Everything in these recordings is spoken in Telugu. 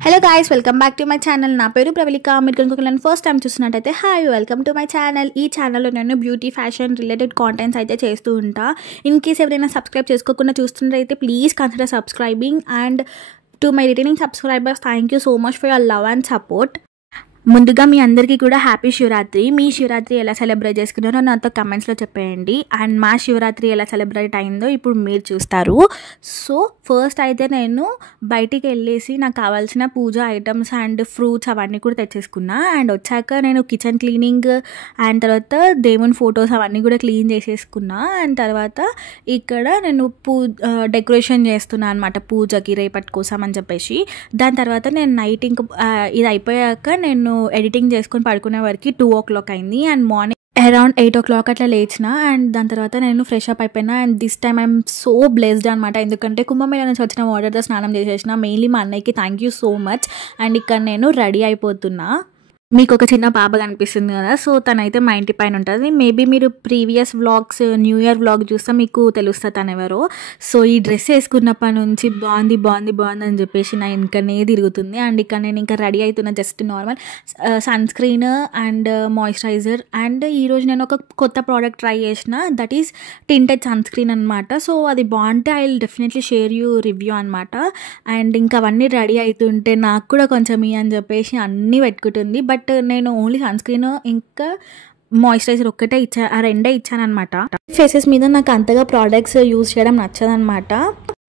Hello guys, welcome back to my channel. నా పేరు ప్రవళిక. మీరు కనుక ఫస్ట్ టైం చూస్తున్నట్టయితే hi, welcome to my channel. ఈ ఛానల్లో నేను బ్యూటీ ఫ్యాషన్ రిలేటెడ్ కాంటెంట్స్ అయితే చేస్తూ ఉంటా. ఇన్ కేస్ ఎవరైనా సబ్స్క్రైబ్ చేసుకోకుండా చూస్తున్నట్టయితే please consider subscribing. And to my returning subscribers, thank you so much for your love and support. ముందుగా మీ అందరికీ కూడా హ్యాపీ శివరాత్రి. మీ శివరాత్రి ఎలా సెలబ్రేట్ చేసుకున్నారో నాతో కమెంట్స్లో చెప్పేయండి. అండ్ మా శివరాత్రి ఎలా సెలబ్రేట్ అయిందో ఇప్పుడు మీరు చూస్తారు. సో ఫస్ట్ అయితే నేను బయటికి వెళ్ళేసి నాకు కావాల్సిన పూజ ఐటమ్స్ అండ్ ఫ్రూట్స్ అవన్నీ కూడా తెచ్చేసుకున్నా. అండ్ వచ్చాక నేను కిచెన్ క్లీనింగ్ అండ్ తర్వాత దేవుని ఫొటోస్ అవన్నీ కూడా క్లీన్ చేసేసుకున్నా. అండ్ తర్వాత ఇక్కడ నేను డెకరేషన్ చేస్తున్నా అనమాట పూజకి రేపటి కోసం అని చెప్పేసి. దాని తర్వాత నేను నైట్ ఇంకా ఇది అయిపోయాక నేను ఎడిటింగ్ చేసుకొని పడుకునే వరకు 2 o'clock అయింది. అండ్ మార్నింగ్ అరౌండ్ 8 o'clock అట్లా లేచిన. అండ్ దాని తర్వాత నేను ఫ్రెష్ అప్ అయిపోయినా. And this time I'm so blessed అనమాట, ఎందుకంటే కుంభమేళా నుంచి వచ్చిన వాటర్తో స్నానం చేసేసిన. మెయిన్లీ మా అన్నయ్యకి thank you so much. And ఇక్కడ నేను రెడీ అయిపోతున్నా. మీకు ఒక చిన్న పాప కనిపిస్తుంది కదా, సో తనైతే మా ఇంటి పైన ఉంటుంది. మేబీ మీరు previous vlogs, new year vlog చూస్తే మీకు తెలుస్తుంది తను ఎవరో. సో ఈ డ్రెస్ వేసుకున్నప్పటి నుంచి బాగుంది బాగుంది బాగుంది అని చెప్పేసి నా వెనకనే తిరుగుతుంది. అండ్ ఇక్కడ నేను ఇంకా రెడీ అవుతున్నా, just normal sunscreen and moisturiser. And ఈరోజు నేను ఒక కొత్త ప్రోడక్ట్ ట్రై చేసిన, that is tinted sunscreen అనమాట. సో అది బాగుంటే I will definitely share you review అనమాట. అండ్ ఇంకా అవన్నీ రెడీ అవుతుంటే నాకు కూడా కొంచెం అని చెప్పేసి అన్నీ పెట్టుకుంటుంది. బట్ నేను ఓన్లీ సన్ స్క్రీన్ ఇంకా మాయిశ్చరైజర్ ఒక్కటే ఇచ్చా, ఆ రెండే ఇచ్చాను అనమాట. ఫేసెస్ మీద నాకు అంతగా ప్రోడక్ట్స్ యూజ్ చేయడం నచ్చదనమాట.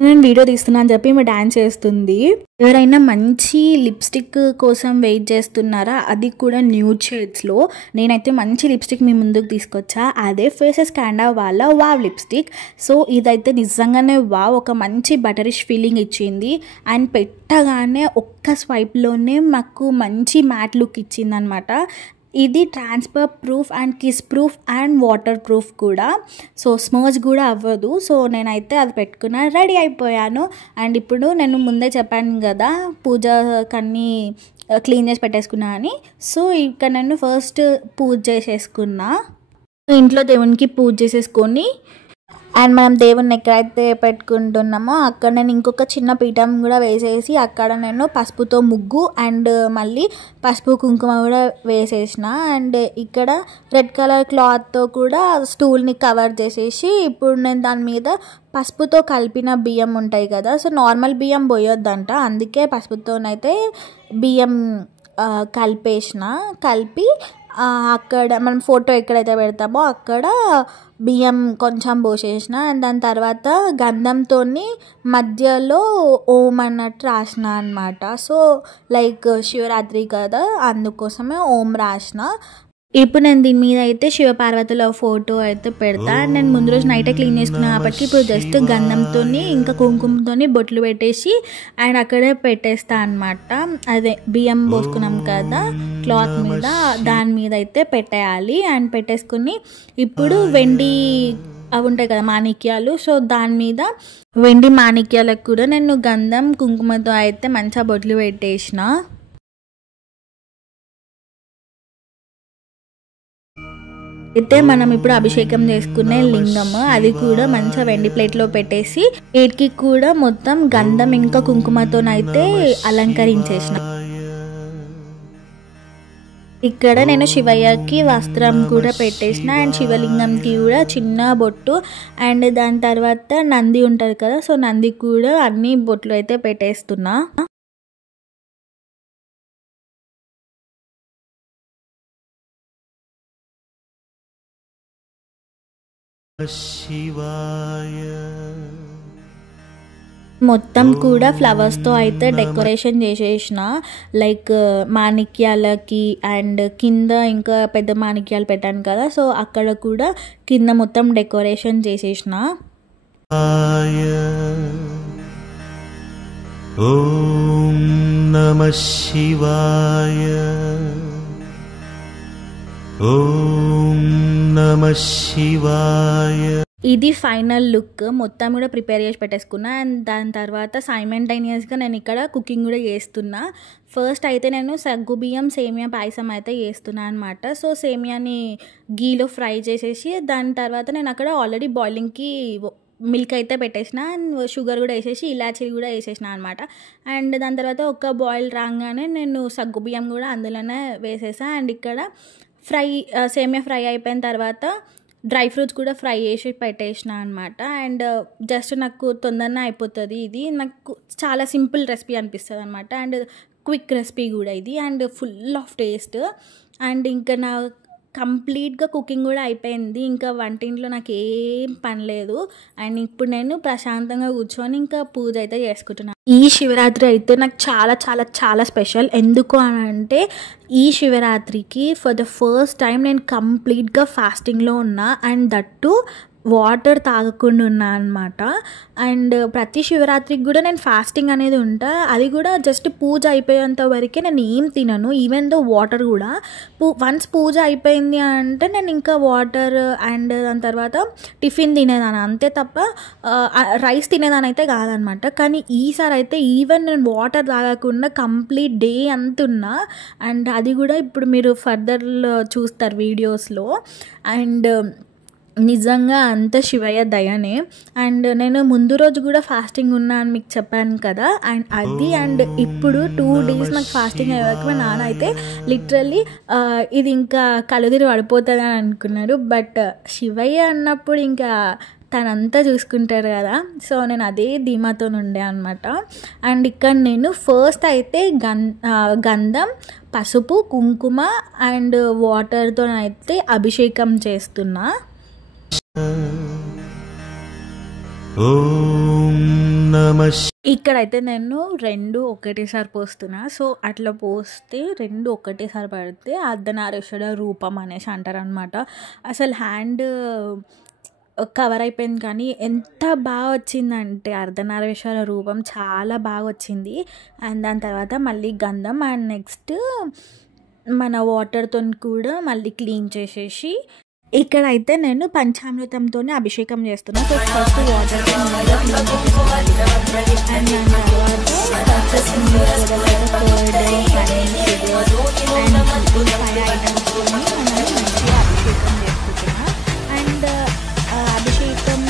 నేను వీడియో తీస్తున్నా అని చెప్పి మీ డాన్స్ చేస్తుంది. ఎవరైనా మంచి లిప్స్టిక్ కోసం వెయిట్ చేస్తున్నారా, అది కూడా న్యూడ్ షేడ్స్లో. నేనైతే మంచి లిప్స్టిక్ మీ ముందుకు తీసుకొచ్చా, అదే ఫేసెస్ క్యాండా వాళ్ళ వావ్ లిప్స్టిక్. సో ఇదైతే నిజంగానే వావ్, ఒక మంచి బటరిష్ ఫీలింగ్ ఇచ్చింది. అండ్ పెట్టగానే ఒక్క స్వైప్లోనే మాకు మంచి మ్యాట్ లుక్ ఇచ్చింది అనమాట. ఇది transfer proof and kiss proof and water proof కూడా. సో స్మర్జ్ కూడా అవ్వదు. సో నేనైతే అది పెట్టుకున్నా, రెడీ అయిపోయాను. అండ్ ఇప్పుడు నేను ముందే చెప్పాను కదా పూజకన్నీ క్లీన్ చేసి పెట్టేసుకున్నా అని. సో ఇక్కడ నేను ఫస్ట్ పూజ చేసేసుకున్నా. ఇంట్లో దేవునికి పూజ చేసేసుకొని అండ్ మనం దేవుణ్ణి ఎక్కడైతే పెట్టుకుంటున్నామో అక్కడ నేను ఇంకొక చిన్న పీఠం కూడా వేసేసి అక్కడ నేను పసుపుతో ముగ్గు అండ్ మళ్ళీ పసుపు కుంకుమ కూడా వేసేసిన. అండ్ ఇక్కడ రెడ్ కలర్ క్లాత్తో కూడా స్టూల్ని కవర్ చేసేసి ఇప్పుడు నేను దాని మీద పసుపుతో కలిపిన బియ్యం ఉంటాయి కదా, సో నార్మల్ బియ్యం పోయొద్దంట, అందుకే పసుపుతోనైతే బియ్యం కలిపి అక్కడ మనం ఫోటో ఎక్కడైతే పెడతామో అక్కడ బియ్యం కొంచెం పోసేసిన. అండ్ దాని తర్వాత గంధంతో మధ్యలో ఓం అన్నట్టు రాసిన అనమాట. సో లైక్ శివరాత్రి కదా, అందుకోసమే ఓం రాసిన. ఇప్పుడు నేను దీని మీద అయితే శివపార్వతుల ఫోటో అయితే పెడతా. అండ్ నేను ముందు రోజు నైటే క్లీన్ చేసుకున్నా కాబట్టి ఇప్పుడు జస్ట్ గంధంతో ఇంకా కుంకుమతో బొట్లు పెట్టేసి అండ్ అక్కడే పెట్టేస్తా అనమాట. అదే బియ్యం పోసుకున్నాం కదా క్లాత్ మీద, దాని మీద అయితే పెట్టేయాలి. అండ్ పెట్టేసుకుని ఇప్పుడు వెండి అవి ఉంటాయి కదా మాణిక్యాలు, సో దాని మీద వెండి మాణిక్యాలకు కూడా నేను గంధం కుంకుమతో అయితే మంచిగా బొట్లు పెట్టేసిన. అయితే మనం ఇప్పుడు అభిషేకం చేసుకునే లింగము అది కూడా మంచిగా వెండి ప్లేట్లో పెట్టేసి వీటికి కూడా మొత్తం గంధం ఇంకా కుంకుమతోనైతే అలంకరించేసిన. ఇక్కడ నేను శివయ్యకి వస్త్రం కూడా పెట్టేసిన అండ్ శివలింగంకి కూడా చిన్న బొట్టు. అండ్ దాని తర్వాత నంది ఉంటుంది కదా, సో నంది కూడా అన్ని బొట్లు అయితే పెట్టేస్తున్నా. మొత్తం కూడా ఫ్లవర్స్తో అయితే డెకరేషన్ చేసేసిన. లైక్ మాణిక్యాలకి అండ్ కింద ఇంకా పెద్ద మాణిక్యాలు పెట్టాను కదా, సో అక్కడ కూడా కింద మొత్తం డెకరేషన్ చేసేసిన. ఓం నమః శివాయ, ఓం నమః శివాయ. ఇది ఫైనల్ లుక్ మొత్తం కూడా ప్రిపేర్ చేసి పెట్టేసుకున్నా. అండ్ దాని తర్వాత సైమల్టేనియస్గా నేను ఇక్కడ కుకింగ్ కూడా చేస్తున్నా. ఫస్ట్ అయితే నేను సగ్గు బియ్యం సేమియా పాయసం అయితే చేస్తున్నా అనమాట. సో సేమియాని గీలో ఫ్రై చేసేసి దాని తర్వాత నేను అక్కడ ఆల్రెడీ బాయిలింగ్కి మిల్క్ అయితే పెట్టేసిన, షుగర్ కూడా వేసేసి ఇలాచీ కూడా వేసేసిన అనమాట. అండ్ దాని తర్వాత ఒక బాయిల్ రాగానే నేను సగ్గుబియ్యం కూడా అందులోనే వేసేసా. అండ్ ఇక్కడ సేమియా ఫ్రై అయిపోయిన తర్వాత డ్రై ఫ్రూట్స్ కూడా ఫ్రై చేసి పెట్టేసిన అనమాట. అండ్ జస్ట్ నాకు తొందరనే అయిపోతుంది, ఇది నాకు చాలా సింపుల్ రెసిపీ అనిపిస్తుంది అనమాట. అండ్ క్విక్ రెసిపీ కూడా ఇది, and full of taste. And ఇంకా నా కంప్లీట్గా కుకింగ్ కూడా అయిపోయింది, ఇంకా వంటింట్లో నాకు ఏం పని లేదు. అండ్ ఇప్పుడు నేను ప్రశాంతంగా కూర్చొని ఇంకా పూజ అయితే చేసుకుంటున్నాను. ఈ శివరాత్రి అయితే నాకు చాలా చాలా చాలా స్పెషల్. ఎందుకు అని అంటే ఈ శివరాత్రికి ఫర్ ద ఫస్ట్ టైం నేను కంప్లీట్గా ఫాస్టింగ్లో ఉన్నా, అండ్ దట్టు వాటర్ తాగకుండా ఉన్నా అనమాట. అండ్ ప్రతి శివరాత్రికి కూడా నేను ఫాస్టింగ్ అనేది ఉంటా, అది కూడా జస్ట్ పూజ అయిపోయేంత వరకే నేను ఏం తినను, ఈవెన్ దో వాటర్ కూడా. వన్స్ పూజ అయిపోయింది అంటే నేను ఇంకా వాటర్ అండ్ దాని తర్వాత టిఫిన్ తినేదాన్ని అంతే తప్ప రైస్ తినేదాని అయితే కాదనమాట. కానీ ఈసారి అయితే ఈవెన్ నేను వాటర్ తాగకుండా కంప్లీట్ డే అంతున్నా. అండ్ అది కూడా ఇప్పుడు మీరు ఫర్దర్లో చూస్తారు వీడియోస్లో. అండ్ నిజంగా అంత శివయ్య దయనే. అండ్ నేను ముందు రోజు కూడా ఫాస్టింగ్ ఉన్నా అని మీకు చెప్పాను కదా, అండ్ అది అండ్ ఇప్పుడు 2 days నాకు ఫాస్టింగ్ అయ్యాక మా నాన్న అయితే లిటరల్లీ ఇది ఇంకా కలుదిరి పడిపోతుంది అని అనుకున్నారు. బట్ శివయ్య అన్నప్పుడు ఇంకా తనంతా చూసుకుంటారు కదా, సో నేను అదే ధీమాతో ఉండే అనమాట. అండ్ ఇక్కడ నేను ఫస్ట్ అయితే గంధం, పసుపు, కుంకుమ అండ్ వాటర్తో అయితే అభిషేకం చేస్తున్నా. ఇక్కడైతే నేను 2 ఒకటేసారి పోస్తున్నా. సో అట్లా పోస్తే 2 ఒకటేసారి పడితే అర్ధనారీశ్వర రూపం అనేసి అంటారనమాట. అసలు హ్యాండ్ కవర్ అయిపోయింది కానీ ఎంత బాగా వచ్చిందంటే అర్ధనారీశ్వర రూపం చాలా బాగా వచ్చింది. అండ్ దాని తర్వాత మళ్ళీ గంధం అండ్ నెక్స్ట్ మన వాటర్తో కూడా మళ్ళీ క్లీన్ చేసేసి ఇక్కడైతే నేను పంచామృతంతో అభిషేకం చేస్తున్నాను. సో ఫస్ట్ వాటర్తో అండ్ అభిషేకం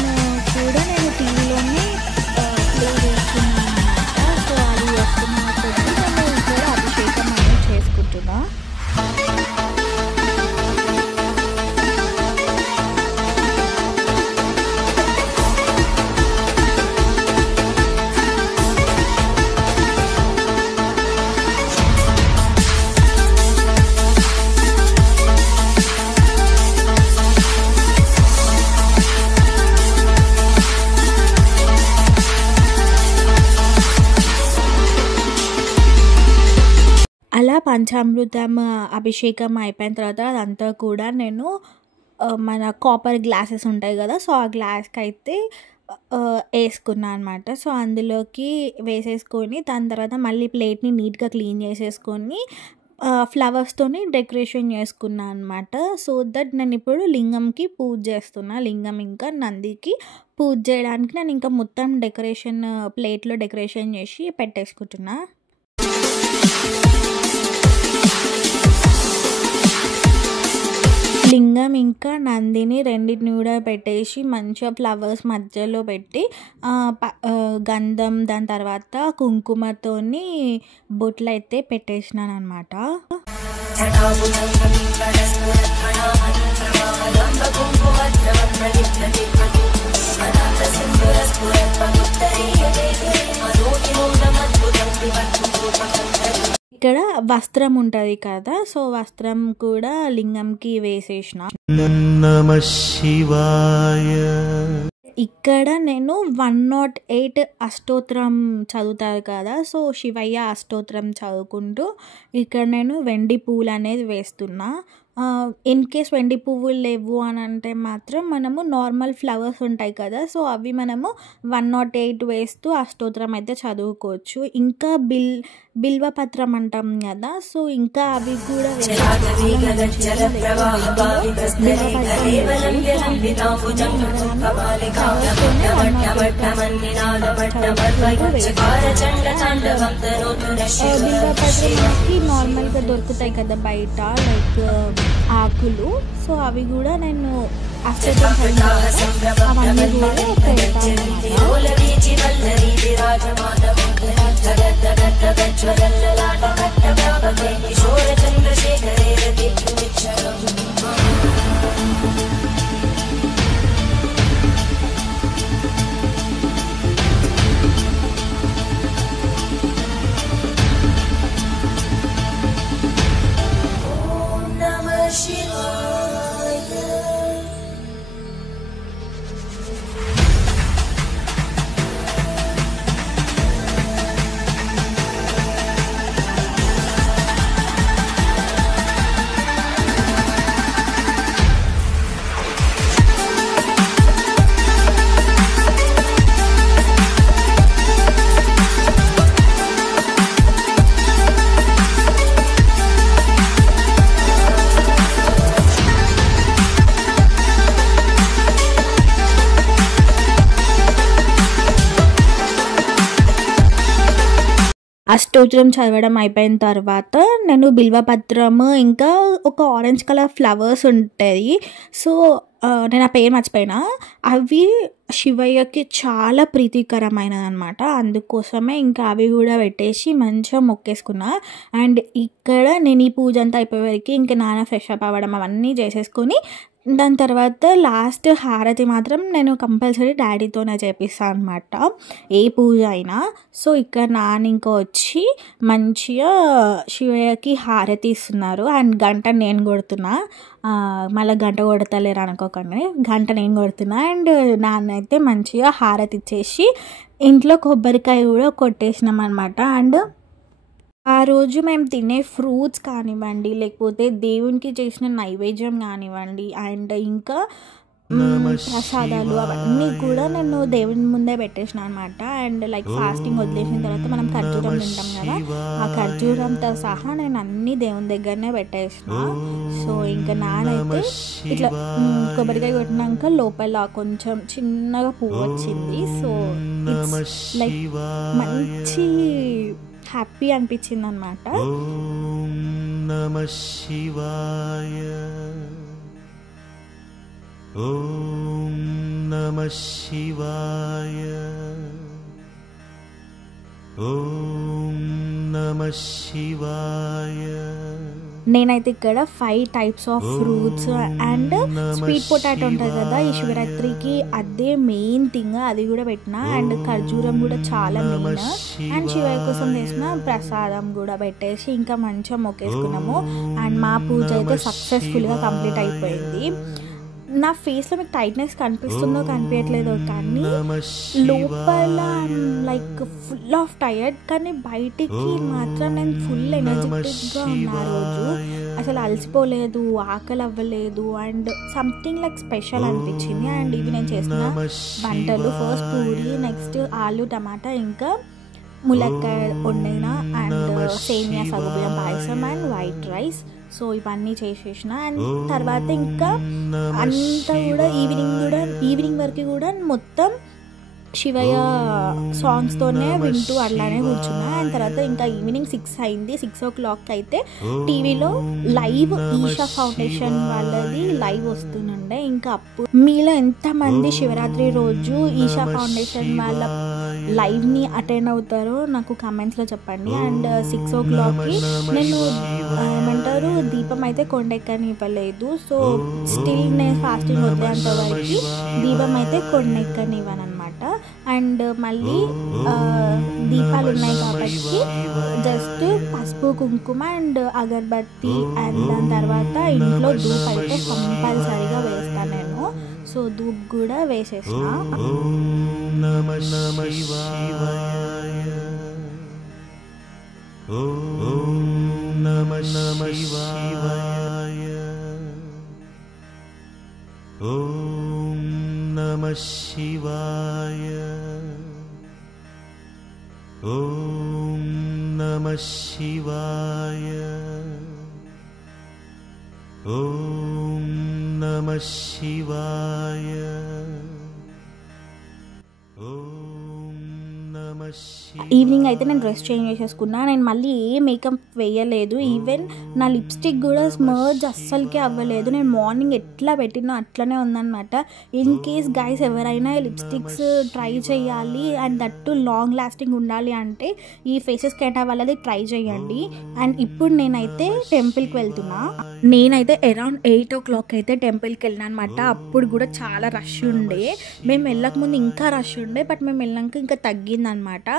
కూడా నేను టీవీలోనే ప్లే చేస్తున్నాను అనమాట. సో అది వస్తున్నప్పుడు నేను ఇక్కడ అభిషేకం అనేది చేసుకుంటున్నా. అలా పంచామృతం అభిషేకం అయిపోయిన తర్వాత అదంతా కూడా నేను మన కాపర్ గ్లాసెస్ ఉంటాయి కదా, సో ఆ గ్లాస్కి అయితే వేసుకున్నాను అనమాట. సో అందులోకి వేసేసుకొని దాని తర్వాత మళ్ళీ ప్లేట్ని నీట్గా క్లీన్ చేసేసుకొని ఫ్లవర్స్తోని డెకరేషన్ చేసుకున్నాను అనమాట. సో దట్ నేను ఇప్పుడు లింగంకి పూజ చేస్తున్నా. లింగం ఇంకా నందికి పూజ చేయడానికి నేను ఇంకా మొత్తం డెకరేషన్ ప్లేట్లో డెకరేషన్ చేసి పెట్టేసుకుంటున్నా. లింగం ఇంకా నందిని రెండింటిని కూడా పెట్టేసి మంచిగా ఫ్లవర్స్ మధ్యలో పెట్టి గంధం దాని తర్వాత కుంకుమతోని బొట్లు అయితే పెట్టేసినాను అనమాట. ఇక్కడ వస్త్రం ఉంటుంది కదా, సో వస్త్రం కూడా లింగంకి వేసేసిన. నమః శివాయ. ఇక్కడ నేను 108 అష్టోత్తరం చదువుతారు కదా, సో శివయ్య అష్టోత్తరం చదువుకుంటూ ఇక్కడ నేను వెండి పూలు అనేది వేస్తున్నా. ఇన్ కేస్ వెండి పువ్వులు లేవు అని అంటే మాత్రం మనము నార్మల్ ఫ్లవర్స్ ఉంటాయి కదా, సో అవి మనము 108 వేస్తూ అష్టోత్తరం అయితే చదువుకోవచ్చు. ఇంకా బిల్వపత్రం అంటాం కదా, సో ఇంకా అవి కూడా బిల్వపత్రం మనకి నార్మల్గా దొరుకుతాయి కదా బయట, లైక్ ఆకులు. సో అవి కూడా నేను ఆఫ్టర్నూన్ అయిన తర్వాత అవన్నీ కూడా పెడతాను అష్టోత్తరం చదవడం అయిపోయిన తర్వాత నేను బిల్వపత్రము ఇంకా ఒక ఆరెంజ్ కలర్ ఫ్లవర్స్ ఉంటాయి. సో నేను ఆ పేరు మర్చిపోయినా. అవి శివయ్యకి చాలా ప్రీతికరమైనది అనమాట. అందుకోసమే ఇంకా అవి కూడా పెట్టేసి మంచిగా మొక్కేసుకున్నా. అండ్ ఇక్కడ నేను ఈ పూజ అంతా అయిపోయేవరకు ఇంకా నాన్న ఫ్రెష్ అప్ అవ్వడం అవన్నీ చేసేసుకొని దాని తర్వాత లాస్ట్ హారతి మాత్రం నేను కంపల్సరీ డాడీతోనే చేపిస్తాను అనమాట, ఏ పూజ అయినా. సో ఇక్కడ నాన్న ఇంకా వచ్చి మంచిగా శివయ్యకి హారతి ఇస్తున్నారు. అండ్ గంట నేను కొడుతున్నా, మళ్ళీ గంట కొడతలేరు అనుకోకండి, గంట నేను కొడుతున్నా. అండ్ నాన్న అయితే మంచిగా హారతి ఇచ్చేసి ఇంట్లో కొబ్బరికాయ కూడా కొట్టేసినాం అనమాట. అండ్ ఆ రోజు మేము తినే ఫ్రూట్స్ కానివ్వండి, లేకపోతే దేవునికి చేసిన నైవేద్యం కానివ్వండి, అండ్ ఇంకా ప్రసాదాలు అవన్నీ కూడా నేను దేవుని ముందే పెట్టేసిన అనమాట. అండ్ లైక్ ఫాస్టింగ్ వదిలేసిన తర్వాత మనం ఖర్జూరం తింటాం కదా, ఆ ఖర్జూరంతో సహా నేను అన్నీ దేవుని దగ్గరనే పెట్టేసిన. సో ఇంకా నానైతే ఇట్లా కొబ్బరికాయ కొట్టినాక లోపల కొంచెం చిన్నగా పువ్వు వచ్చింది. సో ఇట్స్ లైక్ మంచి హ్యాపీ అనిపించింది అనమాట. ఓం నమః శివాయ, ఓం నమః శివాయ, ఓం నమః శివాయ. నేనైతే ఇక్కడ 5 types of fruits and sweet potato ఉంటుంది కదా, ఈ శివరాత్రికి అదే మెయిన్ థింగ్, అది కూడా పెట్టిన. అండ్ ఖర్జూరం కూడా చాలా మెయిన్. అండ్ శివయ్య కోసం చేసిన ప్రసాదం కూడా పెట్టేసి ఇంకా మంచిగా మొక్కేసుకున్నాము. అండ్ మా పూజ అయితే సక్సెస్ఫుల్గా కంప్లీట్ అయిపోయింది. నా ఫేస్లో మీకు టైట్నెస్ కనిపిస్తుందో కనిపించట్లేదో కానీ లోపల లైక్ ఫుల్ ఆఫ్ టైర్డ్, కానీ బయటికి మాత్రం నేను ఫుల్ ఎనర్జెటిక్గా ఉన్నా. ఆ రోజు అసలు అలసిపోలేదు, ఆకలి అవ్వలేదు, అండ్ సంథింగ్ లైక్ స్పెషల్ అనిపించింది. అండ్ ఇవి నేను చేసిన వంటలు, ఫస్ట్ పూరి, నెక్స్ట్ ఆలు టమాటా, ఇంకా ములక్కాయ వండిన, అండ్ సేమియా సగ్గుబియ్యం పాయసం, అండ్ వైట్ రైస్. సో ఇవన్నీ చేసేసిన. అండ్ తర్వాత ఇంకా అంతా కూడా ఈవినింగ్ వరకు కూడా మొత్తం శివయ్య సాంగ్స్తోనే వింటూ అట్లానే కూర్చున్నా. అండ్ తర్వాత ఇంకా ఈవినింగ్ 6 అయింది. 6 o'clock అయితే టీవీలో లైవ్ ఈషా ఫౌండేషన్ వాళ్ళది లైవ్ వస్తుండే. ఇంకా అప్పుడు మీలో ఎంతమంది శివరాత్రి రోజు ఈషా ఫౌండేషన్ వాళ్ళ లైవ్ని అటెండ్ అవుతారో నాకు కామెంట్స్లో చెప్పండి. అండ్ 6 o'clockకి నేను ఏమంటారు దీపం అయితే కొండెక్కని ఇవ్వలేదు. సో స్టిల్ నేను ఫాస్టింగ్ వదిలేంత వరకు దీపం అయితే కొండెక్కని ఇవ్వను అనమాట. అండ్ మళ్ళీ దీపాలు ఉన్నాయి కాబట్టి జస్ట్ పసుపు కుంకుమ అండ్ అగరబత్తి, అండ్ దాని తర్వాత ఇంట్లో ధూప్ అయితే కంపల్సరీగా వేస్తాను నేను. సో ధూప్ కూడా వేసేసిన. ఓం నమః శివాయ, ఓం నమః శివాయ, ఓం నమః శివాయ, ఓం నమః శివాయ, ఓం నమః శివాయ, ఓం నమః ఈవినింగ్ అయితే నేను డ్రెస్ చేంజ్ చేసేసుకున్నా. నేను మళ్ళీ ఏ మేకప్ వేయలేదు. ఈవెన్ నా లిప్స్టిక్ కూడా స్మర్జ్ అస్సలకే అవ్వలేదు. నేను మార్నింగ్ ఎట్లా పెట్టినో అట్లనే ఉందన్నమాట. ఇన్ కేస్ గైస్ ఎవరైనా లిప్స్టిక్స్ ట్రై చేయాలి అండ్ దట్టు లాంగ్ లాస్టింగ్ ఉండాలి అంటే ఈ ఫేసెస్ కేటా వాళ్ళది ట్రై చేయండి. అండ్ ఇప్పుడు నేనైతే టెంపుల్కి వెళ్తున్నా. నేనైతే అరౌండ్ 8 o'clock అయితే టెంపుల్కి వెళ్ళినా అనమాట. అప్పుడు కూడా చాలా రష్ ఉండే. మేము వెళ్ళక ముందు ఇంకా రష్ ఉండే, బట్ మేము వెళ్ళాక ఇంకా తగ్గిందనమాట.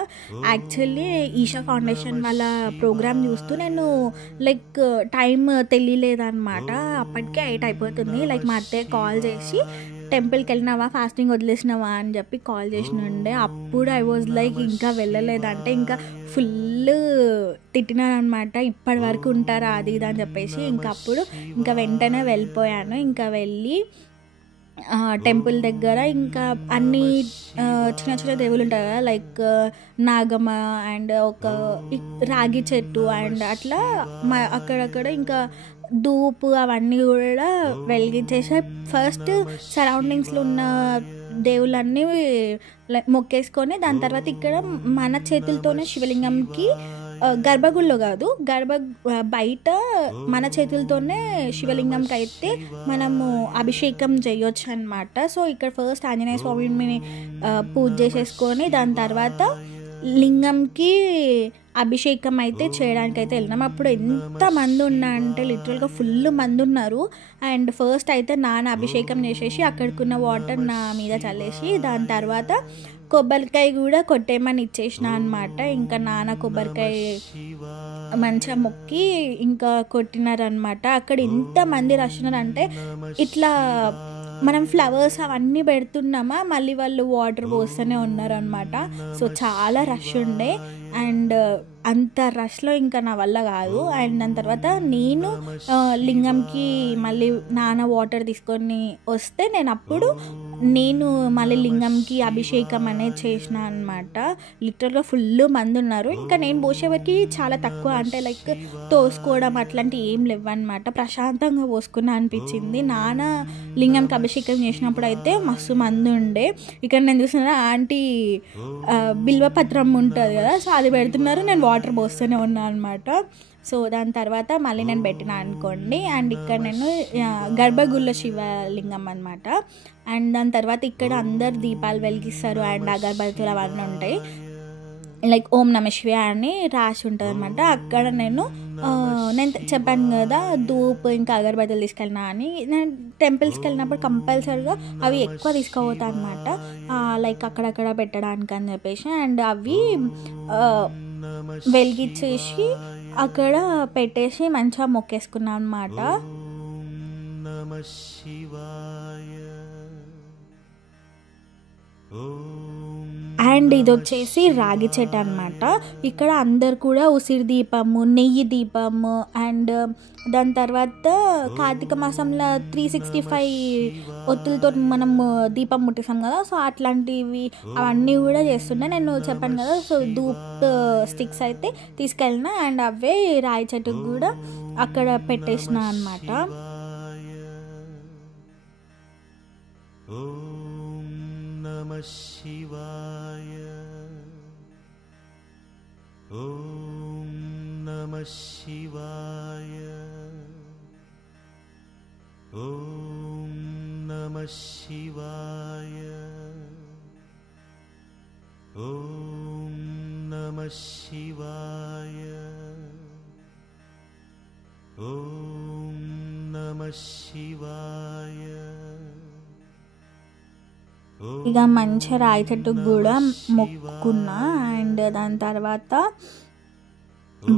యాక్చువల్లీ ఈషా ఫౌండేషన్ వాళ్ళ ప్రోగ్రామ్ చూస్తూ నేను లైక్ టైం తెలియలేదన్నమాట. అప్పటికే 8 అయిపోతుంది. లైక్ మా అత్తయ్య కాల్ చేసి టెంపుల్కి వెళ్ళినావా, ఫాస్టింగ్ వదిలేసినావా అని చెప్పి కాల్ చేసినుండే. అప్పుడు ఐ వాజ్ లైక్ ఇంకా వెళ్ళలేదంటే ఇంకా ఫుల్ తిట్టినాను అనమాట. ఇప్పటి వరకు ఉంటారా అది ఇది అని చెప్పేసి. ఇంకా అప్పుడు ఇంకా వెంటనే వెళ్ళిపోయాను. ఇంకా వెళ్ళి టెంపుల్ దగ్గర ఇంకా అన్ని చిన్న చిన్న దేవుళ్ళు ఉంటాయి కదా, లైక్ నాగమ్మ అండ్ ఒక రాగి చెట్టు అండ్ అట్లా అక్కడక్కడ ఇంకా ధూపు అవన్నీ కూడా వెలిగించేసి ఫస్ట్ సరౌండింగ్స్లో ఉన్న దేవుళ్ళన్నీ మొక్కేసుకొని దాని తర్వాత ఇక్కడ మన చేతులతోనే శివలింగంకి గర్భగుడిలో కాదు, బయట మన చేతులతోనే శివలింగంకి అయితే మనము అభిషేకం చేయొచ్చు అనమాట. సో ఇక్కడ ఫస్ట్ ఆంజనేయ స్వామిని పూజ చేసేసుకొని దాని తర్వాత లింగంకి అభిషేకం అయితే చేయడానికి అయితే వెళ్ళినాం. అప్పుడు ఎంతమంది ఉన్నా అంటే లిటరల్గా ఫుల్ మంది ఉన్నారు. అండ్ ఫస్ట్ అయితే నాన్న అభిషేకం చేసేసి అక్కడికున్న వాటర్ నా మీద చల్లేసి దాని తర్వాత కొబ్బరికాయ కూడా కొట్టేయమని ఇచ్చేసిన అనమాట. ఇంకా నాన్న కొబ్బరికాయ మంచిగా మొక్కి ఇంకా కొట్టినారనమాట. అక్కడ ఎంతమంది రష్ ఉన్నారంటే ఇట్లా మనం ఫ్లవర్స్ అవన్నీ పెడుతున్నామా మళ్ళీ వాళ్ళు వాటర్ పోస్తూనే ఉన్నారనమాట. సో చాలా రష్ ఉండే అండ్ అంత రష్లో ఇంకా నా వల్ల కాదు. అండ్ దాని తర్వాత నేను లింగంకి మళ్ళీ నాన్న వాటర్ తీసుకొని వస్తే నేను మళ్ళీ లింగంకి అభిషేకం అనేది చేసిన అనమాట. లిటరల్గా ఫుల్ మంది ఉన్నారు. ఇంకా నేను పోసేవరికి చాలా తక్కువ, అంటే లైక్ తోసుకోవడం అట్లాంటివి ఏం లేవన్నమాట. ప్రశాంతంగా పోసుకున్నా అనిపించింది. నాన్న లింగంకి అభిషేకం చేసినప్పుడు అయితే మస్తు మంది ఉండే. ఇక్కడ నేను చూసిన ఆంటీ బిల్వపత్రం ఉంటుంది కదా, సో అది పెడుతున్నారు, నేను వాటర్ పోస్తూనే ఉన్నాను అనమాట. సో దాని తర్వాత మళ్ళీ నేను పెట్టిన అనుకోండి. అండ్ ఇక్కడ నేను గర్భగుడిలో శివలింగం అనమాట. అండ్ దాని తర్వాత ఇక్కడ అందరు దీపాలు వెలిగిస్తారు అండ్ అగరబత్తులు అవన్నీ ఉంటాయి. లైక్ ఓం నమ శివాయ అని రాసి ఉంటుంది అనమాట. అక్కడ నేను చెప్పాను కదా ధూప్ ఇంకా అగరబత్తులు తీసుకెళ్ళినా అని. నేను టెంపుల్స్కి వెళ్ళినప్పుడు కంపల్సరీగా అవి ఎక్కువ తీసుకుపోతాను అనమాట, లైక్ అక్కడక్కడ పెట్టడానికి అని చెప్పేసి. అండ్ అవి వెలిగించేసి అక్కడ పెట్టేసి మంచిగా మొక్కేసుకున్నాను అనమాట. అండ్ ఇది వచ్చేసి రాగి చెట్టు అనమాట. ఇక్కడ అందరు కూడా ఉసిరి దీపము, నెయ్యి దీపము అండ్ దాని తర్వాత కార్తీక మాసంలో 365 ఒత్తులతో మనం దీపం ముట్టిస్తాం కదా, సో అట్లాంటివి అవన్నీ కూడా చేస్తుండే. నేను చెప్పాను కదా, సో ధూప్ స్టిక్స్ అయితే తీసుకెళ్ళిన అండ్ అవే రాగి చెట్టుకు కూడా అక్కడ పెట్టేసిన అనమాట. నమః శివాయ ఓం నమః శివాయ ఓం నమః శివాయ ఓం నమః శివాయ ఓం నమః శివాయ. ఇక మంచిగా రాయి చెట్టుకు కూడా మొక్కుకున్నా. అండ్ దాని తర్వాత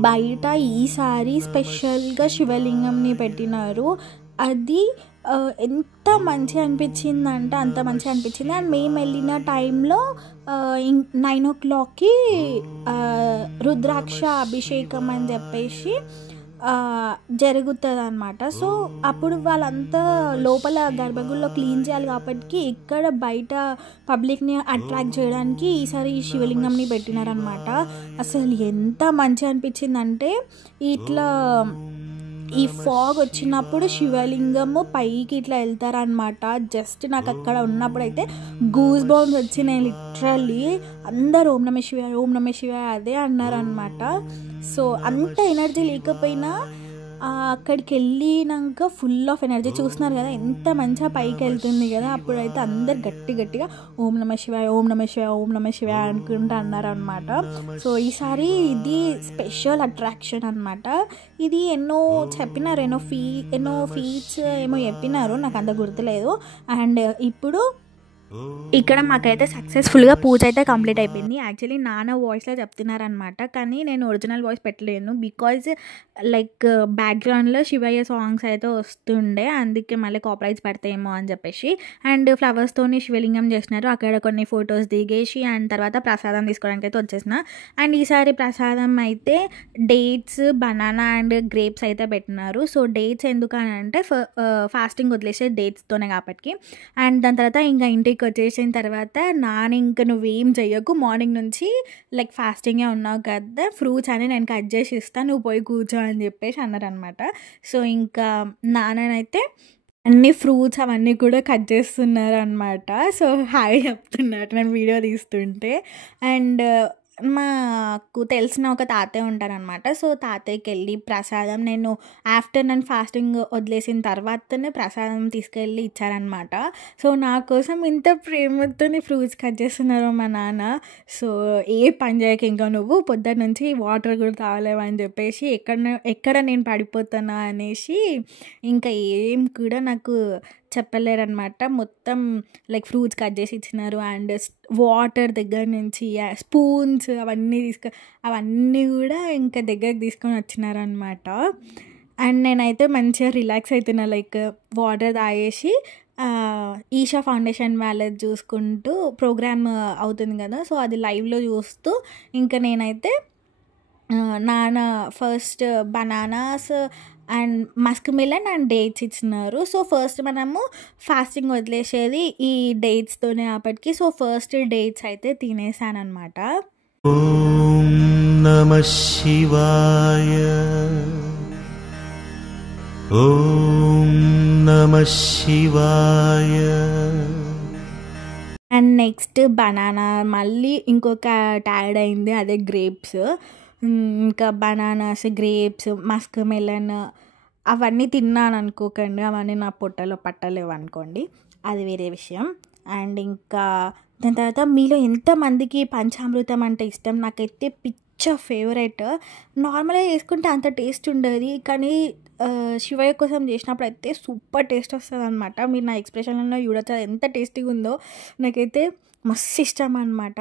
బయట ఈసారి స్పెషల్గా శివలింగంని పెట్టినారు. అది ఎంత మంచిగా అనిపించిందంటే అంత మంచిగా అనిపించింది. అండ్ మేము వెళ్ళిన టైంలో 9 o'clockకి రుద్రాక్ష అభిషేకం అని చెప్పేసి జరుగుతుంది అనమాట. సో అప్పుడు వాళ్ళంతా లోపల గర్భగుడిలో క్లీన్ చేయాలి కాబట్టి ఇక్కడ బయట పబ్లిక్ని అట్రాక్ట్ చేయడానికి ఈసారి ఈ శివలింగంని పెట్టినారనమాట. అసలు ఎంత మంచిగా అనిపించిందంటే ఇట్లా ఈ ఫాగ్ వచ్చినప్పుడు శివలింగము పైకి ఇట్లా వెళ్తారనమాట. జస్ట్ నాకు అక్కడ ఉన్నప్పుడు అయితే గూస్ బౌన్స్ వచ్చినాయి లిటరల్లీ. అందరు ఓం నమ శివాయ ఓం నమ శివాయ అదే అన్నారనమాట. సో అంత ఎనర్జీ లేకపోయినా అక్కడికి వెళ్ళినాక ఫుల్ ఆఫ్ ఎనర్జీ. చూస్తున్నారు కదా ఎంత మంచిగా పైకి వెళ్తుంది కదా. అప్పుడైతే అందరు గట్టిగా ఓం నమ శివాయ ఓం నమ శివాయ ఓం నమ శివాయ అనుకుంటూ అన్నారు అనమాట. సో ఈసారి ఇది స్పెషల్ అట్రాక్షన్ అనమాట. ఇది ఎన్నో చెప్పినారు, ఎన్నో ఫీట్స్ ఏమో చెప్పినారు, నాకు అంత గుర్తులేదు. అండ్ ఇప్పుడు ఇక్కడ మాకైతే సక్సెస్ఫుల్గా పూజ అయితే కంప్లీట్ అయిపోయింది. యాక్చువల్లీ నాన్న వాయిస్లో చెప్తున్నారనమాట, కానీ నేను ఒరిజినల్ వాయిస్ పెట్టలేను బికాజ్ లైక్ బ్యాక్గ్రౌండ్లో శివయ్య సాంగ్స్ అయితే వస్తుండే, అందుకే మళ్ళీ కాపీరైట్స్ పడతాయేమో అని చెప్పేసి. అండ్ ఫ్లవర్స్తోని శివలింగం చేసినారు, అక్కడ కొన్ని ఫొటోస్ దిగేసి అండ్ తర్వాత ప్రసాదం తీసుకోవడానికి అయితే వచ్చేసిన. అండ్ ఈసారి ప్రసాదం అయితే డేట్స్, బనానా అండ్ గ్రేప్స్ అయితే పెట్టినారు. సో డేట్స్ ఎందుకనంటే ఫాస్టింగ్ వదిలేసే డేట్స్తోనే కాబట్టి. అండ్ దాని తర్వాత ఇంకా ఇంటికి వచ్చేసిన తర్వాత నాన్న ఇంకా నువ్వేం చెయ్యకు, మార్నింగ్ నుంచి లైక్ ఫాస్టింగే ఉన్నావు కదా, ఫ్రూట్స్ అని నేను కట్ చేసి ఇస్తాను, నువ్వు పోయి కూర్చో అని చెప్పేసి అన్నారనమాట. సో ఇంకా నాన్ననైతే అన్ని ఫ్రూట్స్ అవన్నీ కూడా కట్ చేస్తున్నారు అనమాట. సో హాయ్ చెప్తున్నారు నేను వీడియో తీస్తుంటే. అండ్ మాకు తెలిసిన ఒక తాతయ్య ఉంటారనమాట. సో తాతయ్యకి వెళ్ళి ప్రసాదం నేను ఆఫ్టర్నూన్ ఫాస్టింగ్ వదిలేసిన తర్వాతనే ప్రసాదం తీసుకెళ్ళి ఇచ్చారనమాట. సో నా కోసం ఇంత ప్రేమతో ఫ్రూట్స్ కట్ చేస్తున్నారు మా నాన్న. సో ఏ పని చేయక ఇంకా నువ్వు పొద్దున్న నుంచి వాటర్ కూడా తాగలేవు అని చెప్పేసి ఎక్కడ నేను పడిపోతానా అనేసి ఇంకా ఏం కూడా నాకు చెప్పలేరనమాట. మొత్తం లైక్ ఫ్రూట్స్ కట్ చేసి ఇచ్చినారు అండ్ వాటర్ దగ్గర నుంచి స్పూన్స్ అవన్నీ కూడా ఇంకా దగ్గరికి తీసుకొని వచ్చినారనమాట. అండ్ నేనైతే మంచిగా రిలాక్స్ అవుతున్నా, లైక్ వాటర్ తాగేసి ఈషా ఫౌండేషన్ వాళ్ళది చూసుకుంటూ ప్రోగ్రామ్ అవుతుంది కదా, సో అది లైవ్లో చూస్తూ ఇంకా నేనైతే నాన్న first bananas and Musk melon and dates ఇచ్చినారు. సో ఫస్ట్ మనము ఫాస్టింగ్ వదిలేసేది ఈ డేట్స్తోనే అప్పటికి. సో ఫస్ట్ డేట్స్ అయితే తినేసాను అనమాట. ఓం నమః శివాయ ఓం నమః శివాయ. అండ్ నెక్స్ట్ బనానా మళ్ళీ ఇంకొక యాడ్ అయింది, అదే గ్రేప్స్. ఇంకా బనానాస్, గ్రేప్స్, మస్క్ మెలన్ అవన్నీ తిన్నాను అనుకోకండి, అవన్నీ నా పొట్టలో పట్టలేవు అనుకోండి, అది వేరే విషయం. అండ్ ఇంకా దాని తర్వాత మీలో ఎంతమందికి పంచామృతం అంటే ఇష్టం? నాకైతే పిచ్చ ఫేవరెట్. నార్మల్గా చేసుకుంటే అంత టేస్ట్ ఉండదు, కానీ శివయ్య కోసం చేసినప్పుడు అయితే సూపర్ టేస్ట్ వస్తుంది అనమాట. మీరు నా ఎక్స్ప్రెషన్లో చూడొచ్చు అది ఎంత టేస్టీగా ఉందో. నాకైతే మస్తు ఇష్టం అనమాట,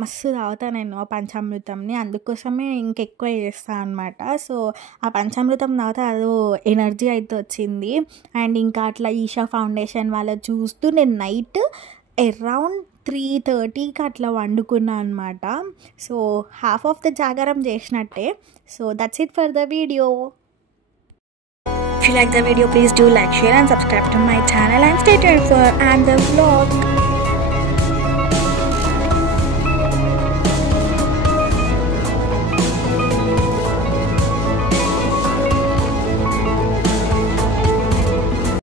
మస్తు తాగుతా నేను ఆ పంచామృతంని, అందుకోసమే ఇంకెక్కువ చేస్తాను అనమాట. సో ఆ పంచామృతం తాగితే అదో ఎనర్జీ అయితే వచ్చింది. అండ్ ఇంకా అట్లా ఈషా ఫౌండేషన్ వాళ్ళ చూస్తూ నేను నైట్ అరౌండ్ 3:30కి అట్లా వండుకున్నా అనమాట. సో హాఫ్ ఆఫ్ ద జాగారం చేసినట్టే. So that's it for the video. If you like the video, please do like, share and subscribe to my channel and stay tuned for another vlog.